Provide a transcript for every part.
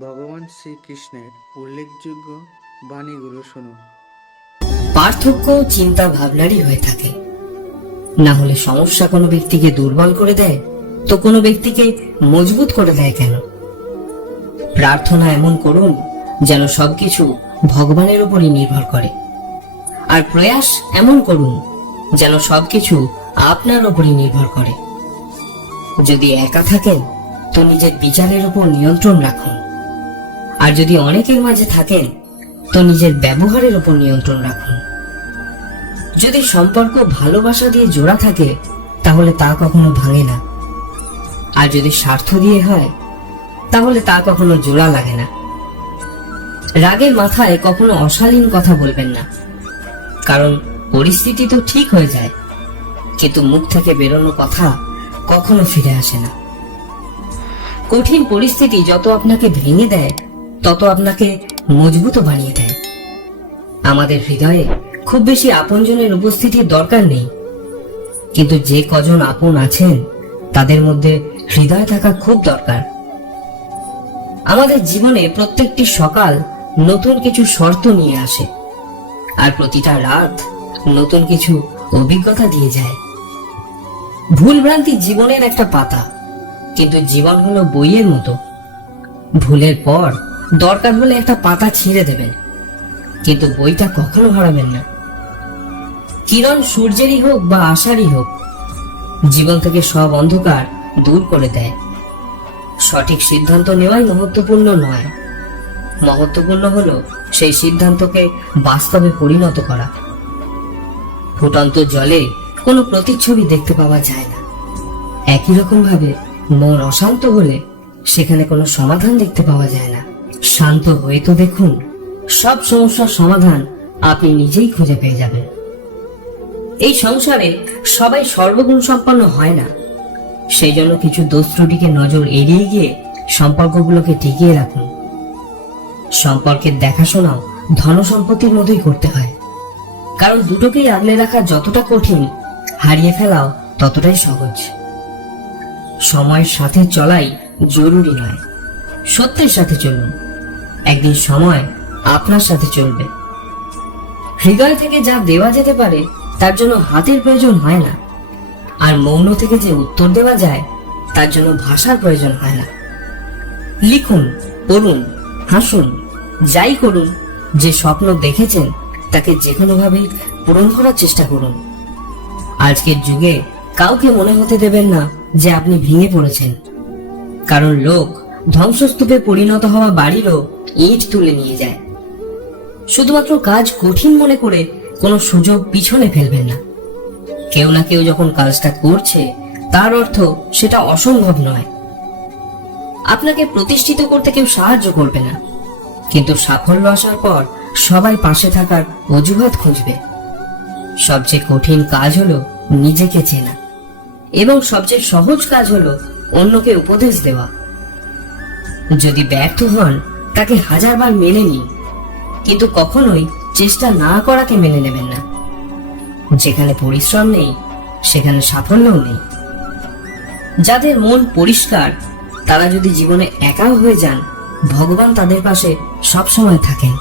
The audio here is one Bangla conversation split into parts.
ভগবান শ্রীকৃষ্ণের উল্লেখযোগ্য বাণীগুলো শুনুন। পার্থক্য চিন্তা ভাবনারই হয়ে থাকে। না হলে সমস্যা কোনো ব্যক্তিকে দুর্বল করে দেয়, তো কোনো ব্যক্তিকে মজবুত করে দেয় কেন? প্রার্থনা এমন করুন যেন সবকিছু ভগবানের উপরই নির্ভর করে। আর প্রয়াস এমন করুন যেন সবকিছু আপনার উপরই নির্ভর করে। যদি একা থাকেন, তো নিজের বিচারের উপর নিয়ন্ত্রণ রাখুন। আর যদি অনেকের মাঝে থাকেন, তো নিজের ব্যবহারের উপর নিয়ন্ত্রণ রাখুন। যদি সম্পর্ক ভালোবাসা দিয়ে জোড়া থাকে, তাহলে তা কখনো ভাঙে না। আর যদি স্বার্থ দিয়ে হয়, তাহলে তা কখনো জোড়া লাগে না। রাগের মাথায় কখনো অশালীন কথা বলবেন না। কারণ পরিস্থিতি তো ঠিক হয়ে যায়, কিন্তু মুখ থেকে বেরোনো কথা কখনো ফিরে আসে না। কঠিন পরিস্থিতি যত আপনাকে ভেঙে দেয় তত আপনাকে মজবুত বানিয়ে দেয়। আমাদের হৃদয়ে খুব বেশি আপনজনের উপস্থিতির দরকার নেই। কিন্তু যে কজন আপন আছেন, তাদের মধ্যে হৃদয় থাকা খুব দরকার। আমাদের জীবনে প্রত্যেকটি সকাল নতুন কিছু শর্ত নিয়ে আসে, আর প্রতিটা রাত নতুন কিছু অভিজ্ঞতা দিয়ে যায়। ভুলভ্রান্তি জীবনের একটা পাতা, কিন্তু জীবন হলো বইয়ের মতো। ভুলের পর দরকার হলে একটা পাতা ছিঁড়ে দেবেন। কিন্তু বইটা কখনো হারাবেন না। কিরণ সূর্যেরই হোক বা আশারই হোক, জীবন থেকে সব অন্ধকার দূর করে দেয়। সঠিক সিদ্ধান্ত নেওয়াই মহত্বপূর্ণ নয়। মহত্বপূর্ণ হলো সেই সিদ্ধান্তকে বাস্তবে পরিণত করা। ফুটন্ত জলে কোনো প্রতিচ্ছবি দেখতে পাওয়া যায় না। একই রকম ভাবে মন অশান্ত হলে সেখানে কোনো সমাধান দেখতে পাওয়া যায় না। শান্ত হয়ে তো দেখুন, সব সমস্যার সমাধান আপনি নিজেই খুঁজে পেয়ে যাবেন। এই সংসারে সবাই সর্বগুণ সম্পন্ন হয় না। সেই জন্য কিছু দোষ নজর এড়িয়ে গিয়ে সম্পর্কগুলোকে টিকিয়ে রাখুন। সম্পর্কের দেখাশোনাও ধন সম্পত্তির মতোই করতে হয়। কারণ দুটোকেই আগলে রাখা যতটা কঠিন, হারিয়ে ফেলাও ততটাই সহজ। সময়ের সাথে চলাই জরুরি নয়। সত্যের সাথে চলুন। একদিন সময় আপনার সাথে চলবে। হৃদয় থেকে যা দেওয়া যেতে পারে, তার জন্য হাতের প্রয়োজন হয় না। আর মৌন থেকে যে উত্তর দেওয়া যায়, তার জন্য ভাষার প্রয়োজন হয় না। লিখুন, পড়ুন, হাসুন, যাই করুন, যে স্বপ্ন দেখেছেন, তাকে যে কোনোভাবেই পূরণ করার চেষ্টা করুন। আজকের যুগে কাউকে মনে হতে দেবেন না যে আপনি ভেঙে পড়েছেন। কারণ লোক ধ্বংসস্তূপে পরিণত হওয়া বাড়িরও ইট তুলে নিয়ে যায়। শুধুমাত্র কাজ কঠিন মনে করে কোনো সুযোগ পিছনে ফেলবেন না। কেউ না কেউ যখন কাজটা করছে, তার অর্থ সেটা অসম্ভব নয়। আপনাকে প্রতিষ্ঠিত করতে কেউ সাহায্য করবে না। কিন্তু সাফল্য আসার পর সবাই পাশে থাকার অজুহাত খুঁজবে। সবচেয়ে কঠিন কাজ হলো নিজেকে চেনা। এবং সবচেয়ে সহজ কাজ হলো অন্যকে উপদেশ দেওয়া। যদি ব্যর্থ হন তাকে হাজারবার মেনে নিন। কিন্তু কখনোই চেষ্টা না করাকে মেনে নেবেন না। যেখানে পরিশ্রম নেই, সেখানে সাফল্যও নেই। যাদের মন পরিষ্কার, তারা যদি জীবনে একা হয়ে যান, ভগবান তাদের পাশে সবসময় থাকেন।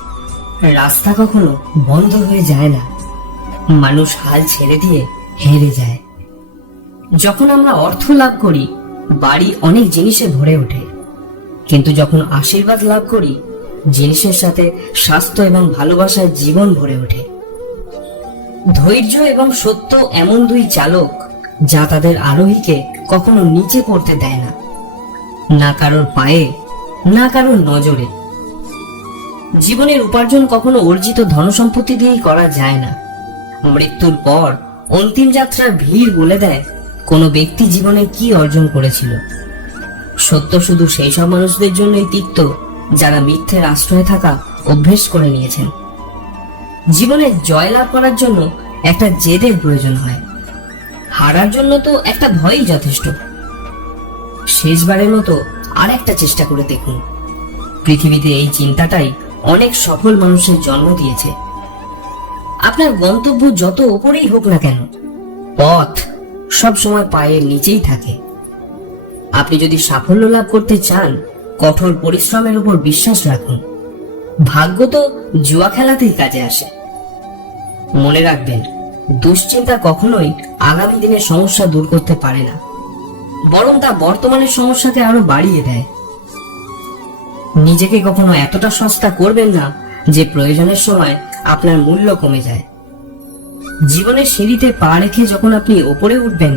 রাস্তা কখনো বন্ধ হয়ে যায় না। মানুষ হাল ছেড়ে দিয়ে হেরে যায়। যখন আমরা অর্থ লাভ করি, বাড়ি অনেক জিনিসে ভরে ওঠে। কিন্তু যখন আশীর্বাদ লাভ করি, জিনিসের সাথে স্বাস্থ্য এবং ভালোবাসায় জীবন ভরে ওঠে। ধৈর্য এবং সত্য এমন দুই চালক যা তাদের আরোহীকে কখনো নিচে পড়তে দেয় না। না কারোর পায়ে, না কারোর নজরে। জীবনের উপার্জন কখনো অর্জিত ধনসম্পত্তি দিয়েই করা যায় না। মৃত্যুর পর অন্তিম যাত্রার ভিড় বলে দেয় কোনো ব্যক্তি জীবনে কি অর্জন করেছিল। সত্য শুধু সেই সব মানুষদের জন্যই তিক্ত, যারা মিথ্যের আশ্রয়ে থাকা অভ্যেস করে নিয়েছেন। জীবনে জয় লাভ করার জন্য একটা জেদের প্রয়োজন হয়। হারার জন্য তো একটা ভয়ই যথেষ্ট। শেষবারের মতো আর একটা চেষ্টা করে দেখুন। পৃথিবীতে এই চিন্তাটাই অনেক সফল মানুষের জন্ম দিয়েছে। আপনার গন্তব্য যত ওপরেই হোক না কেন, পথ সব সময় পায়ের নিচেই থাকে। আপনি যদি সাফল্য লাভ করতে চান, কঠোর পরিশ্রমের উপর বিশ্বাস রাখুন। ভাগ্য তো জুয়া খেলাতেই কাজে আসে। মনে রাখবেন, দুশ্চিন্তা কখনোই আগামী দিনের সমস্যা দূর করতে পারে না, বরং তা বর্তমানের সমস্যাকে আরও বাড়িয়ে দেয়। নিজেকে কখনো এতটা সস্তা করবেন না যে প্রয়োজনের সময় আপনার মূল্য কমে যায়। জীবনের সিঁড়িতে পা রেখে যখন আপনি ওপরে উঠবেন,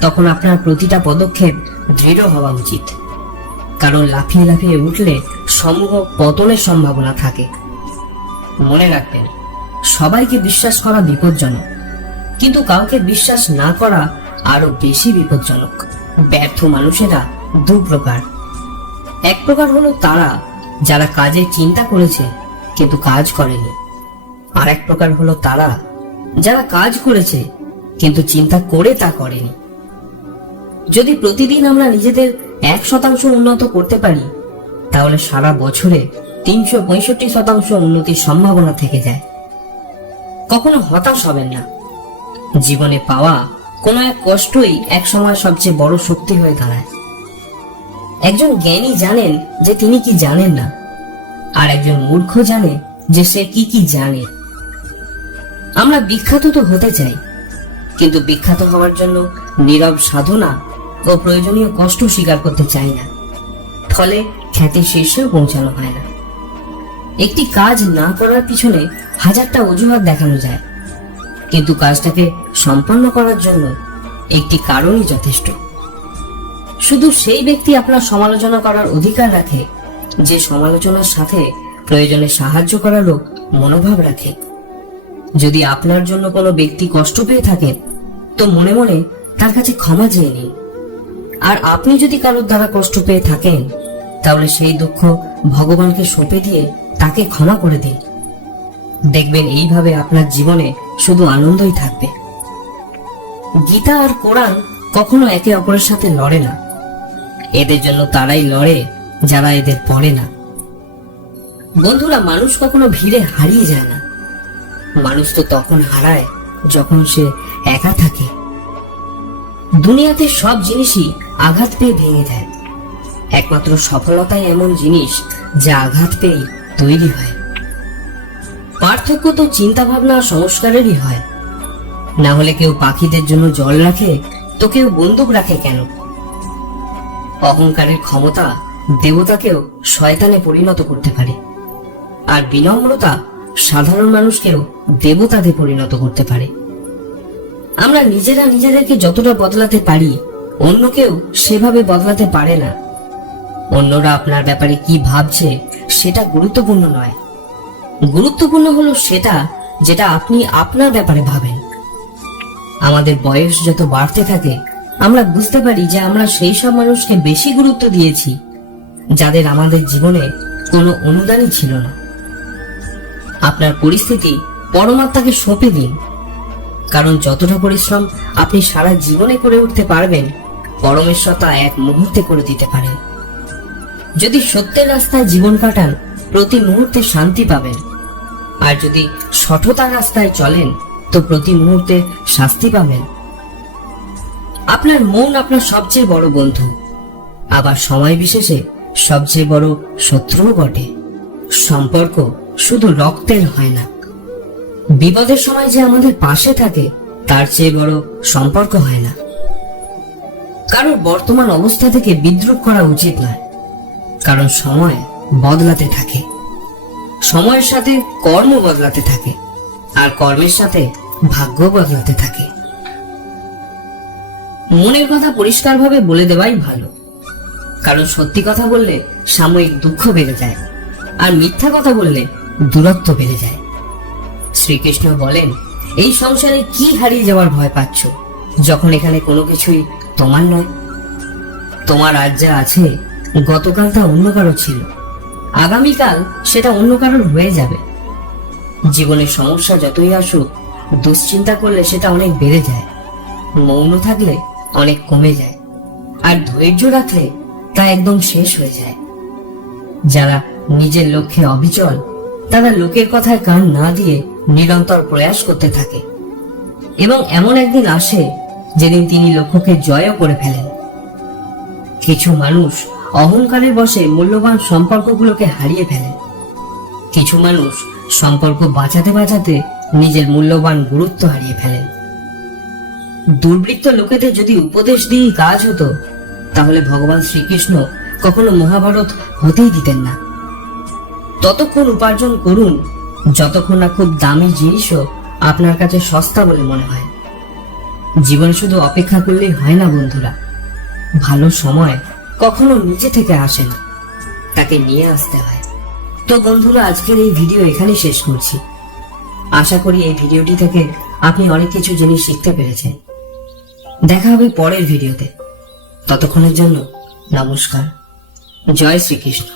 তখন আপনার প্রতিটা পদক্ষেপ দৃঢ় হওয়া উচিত। কারণ লাফিয়ে লাফিয়ে উঠলে সমূহ পতনের সম্ভাবনা থাকে। মনে রাখবেন, সবাইকে বিশ্বাস করা বিপজ্জনক, কিন্তু কাউকে বিশ্বাস না করা আরও বেশি বিপজ্জনক। ব্যর্থ মানুষেরা দু প্রকার। এক প্রকার হলো তারা, যারা কাজের চিন্তা করেছে, কিন্তু কাজ করেনি। আর এক প্রকার হলো তারা, যারা কাজ করেছে, কিন্তু চিন্তা করে তা করেনি। যদি প্রতিদিন আমরা নিজেদের এক শতাংশ উন্নত করতে পারি, তাহলে সারা বছরে তিনশো পঁয়ষট্টি শতাংশ উন্নতির সম্ভাবনা থেকে যায়। কখনো হতাশ হবেন না। জীবনে পাওয়া কোনো এক কষ্টই এক সময় সবচেয়ে বড় শক্তি হয়ে দাঁড়ায়। একজন জ্ঞানী জানেন যে তিনি কি জানেন না, আর একজন মূর্খ জানে যে সে কি কি জানে। আমরা বিখ্যাত তো হতে চাই, কিন্তু বিখ্যাত হওয়ার জন্য নীরব সাধনা ও প্রয়োজনীয় কষ্ট স্বীকার করতে চাই না। ফলে খ্যাতির শীর্ষেও পৌঁছানো হয় না। একটি কাজ না করার পিছনে হাজারটা অজুহাত দেখানো যায়। কিন্তু কাজটাকে সম্পন্ন করার জন্য একটি কারণই যথেষ্ট। শুধু সেই ব্যক্তি আপনার সমালোচনা করার অধিকার রাখে, যে সমালোচনার সাথে প্রয়োজনে সাহায্য করারও মনোভাব রাখে। যদি আপনার জন্য কোনো ব্যক্তি কষ্ট পেয়ে থাকে, তো মনে মনে তার কাছে ক্ষমা চেয়ে নিন। আর আপনি যদি কারোর দ্বারা কষ্ট পেয়ে থাকেন, তাহলে সেই দুঃখ ভগবানকে সঁপে দিয়ে তাকে ক্ষমা করে দিন। দেখবেন এইভাবে আপনার জীবনে শুধু আনন্দই থাকবে। গীতা আর কোরআন কখনো একে অপরের সাথে লড়ে না। এদের জন্য তারাই লড়ে, যারা এদের পড়ে না। বন্ধুরা, মানুষ কখনো ভিড়ে হারিয়ে যায় না। মানুষ তো তখন হারায় যখন সে একা থাকে। দুনিয়াতে সব জিনিসই আঘাত পেয়ে ভেঙে যায়। একমাত্র সফলতাই এমন জিনিস যা আঘাত পেয়ে তৈরি হয়। পার্থক্য তো চিন্তা ভাবনা সংস্কারেরই হয়। না হলে কেউ পাখিদের জন্য জল রাখে, তো কেউ বন্দুক রাখে কেন? অহংকারের ক্ষমতা দেবতাকেও শয়তানে পরিণত করতে পারে। আর বিনম্রতা সাধারণ মানুষকেও দেবতাতে পরিণত করতে পারে। আমরা নিজেরা নিজেদেরকে যতটা বদলাতে পারি অন্য কেউ সেভাবে বদলাতে পারে না। অন্যরা আপনার ব্যাপারে কি ভাবছে, সেটা গুরুত্বপূর্ণ নয়। গুরুত্বপূর্ণ হলো সেটা যেটা আপনি আপনার ব্যাপারে ভাবেন। আমাদের বয়স যত বাড়তে থাকে, আমরা বুঝতে পারি যে আমরা সেই সব মানুষকে বেশি গুরুত্ব দিয়েছি, যাদের আমাদের জীবনে কোনো অনুদানই ছিল না। আপনার পরিস্থিতি, পরমাত্মাকে সঁপে দিন। কারণ যতটা পরিশ্রম আপনি সারা জীবনে করে উঠতে পারবেন, পরমেশ্বর তা এক মুহূর্তে করে দিতে পারেন। যদি সত্যের রাস্তায় জীবন কাটান, প্রতি মুহূর্তে শান্তি পাবেন। আর যদি সঠতার রাস্তায় চলেন, তো প্রতি মুহূর্তে শাস্তি পাবেন। আপনার মন আপনার সবচেয়ে বড় বন্ধু। আবার সময় বিশেষে সবচেয়ে বড় শত্রুও বটে। সম্পর্ক শুধু রক্তের হয় না। বিপদের সময় যে আমাদের পাশে থাকে, তার চেয়ে বড় সম্পর্ক হয় না। কারোর বর্তমান অবস্থা থেকে বিদ্রুপ করা উচিত নয়। কারণ সময় বদলাতে থাকে। সময়ের সাথে কর্ম বদলাতে থাকে, আর কর্মের সাথে ভাগ্য বদলাতে থাকে। মনের কথা পরিষ্কারভাবে বলে দেওয়াই ভালো। কারণ সত্যি কথা বললে সাময়িক দুঃখ বেড়ে যায়, আর মিথ্যা কথা বললে দূরত্ব বেড়ে যায়। শ্রীকৃষ্ণ বলেন, এই সংসারে কি হারিয়ে যাওয়ার ভয় পাচ্ছ? যখন এখানে কোনো কিছুই তোমার নয়। তোমার আজ যা আছে, গতকাল তা অন্য কারও ছিল। আগামীকাল সেটা অন্য কারোর হয়ে যাবে। জীবনের সমস্যা যতই আসুক, দুশ্চিন্তা করলে সেটা অনেক বেড়ে যায়। মৌন থাকলে অনেক কমে যায়। আর ধৈর্য রাখলে তা একদম শেষ হয়ে যায়। যারা নিজের লক্ষ্যে অবিচল তারা লোকের কথায় কান না দিয়ে নিরন্তর প্রয়াস করতে থাকে। এবং এমন একদিন আসে যেদিন তিনি লক্ষ্যকে জয়ও করে ফেলেন। কিছু মানুষ অহংকারের বসে মূল্যবান সম্পর্কগুলোকে হারিয়ে ফেলেন। কিছু মানুষ সম্পর্ক বাঁচাতে বাঁচাতে নিজের মূল্যবান গুরুত্ব হারিয়ে ফেলেন। দুর্বৃত্ত লোকেদের যদি উপদেশ দিয়েই কাজ হতো, তাহলে ভগবান শ্রীকৃষ্ণ কখনো মহাভারত হতেই দিতেন না। ততক্ষণ উপার্জন করুন, যতক্ষণ না খুব দামি জিনিসও আপনার কাছে সস্তা বলে মনে হয়। জীবনে শুধু অপেক্ষা করলেই হয় না বন্ধুরা, ভালো সময় কখনো নিজে থেকে আসে না, তাকে নিয়ে আসতে হয়। তো বন্ধুরা, আজকের এই ভিডিও এখানেই শেষ করছি। আশা করি এই ভিডিওটি থেকে আপনি অনেক কিছু জিনিস শিখতে পেরেছেন। দেখা হবে পরের ভিডিওতে। ততক্ষণের জন্য নমস্কার। জয় শ্রীকৃষ্ণ।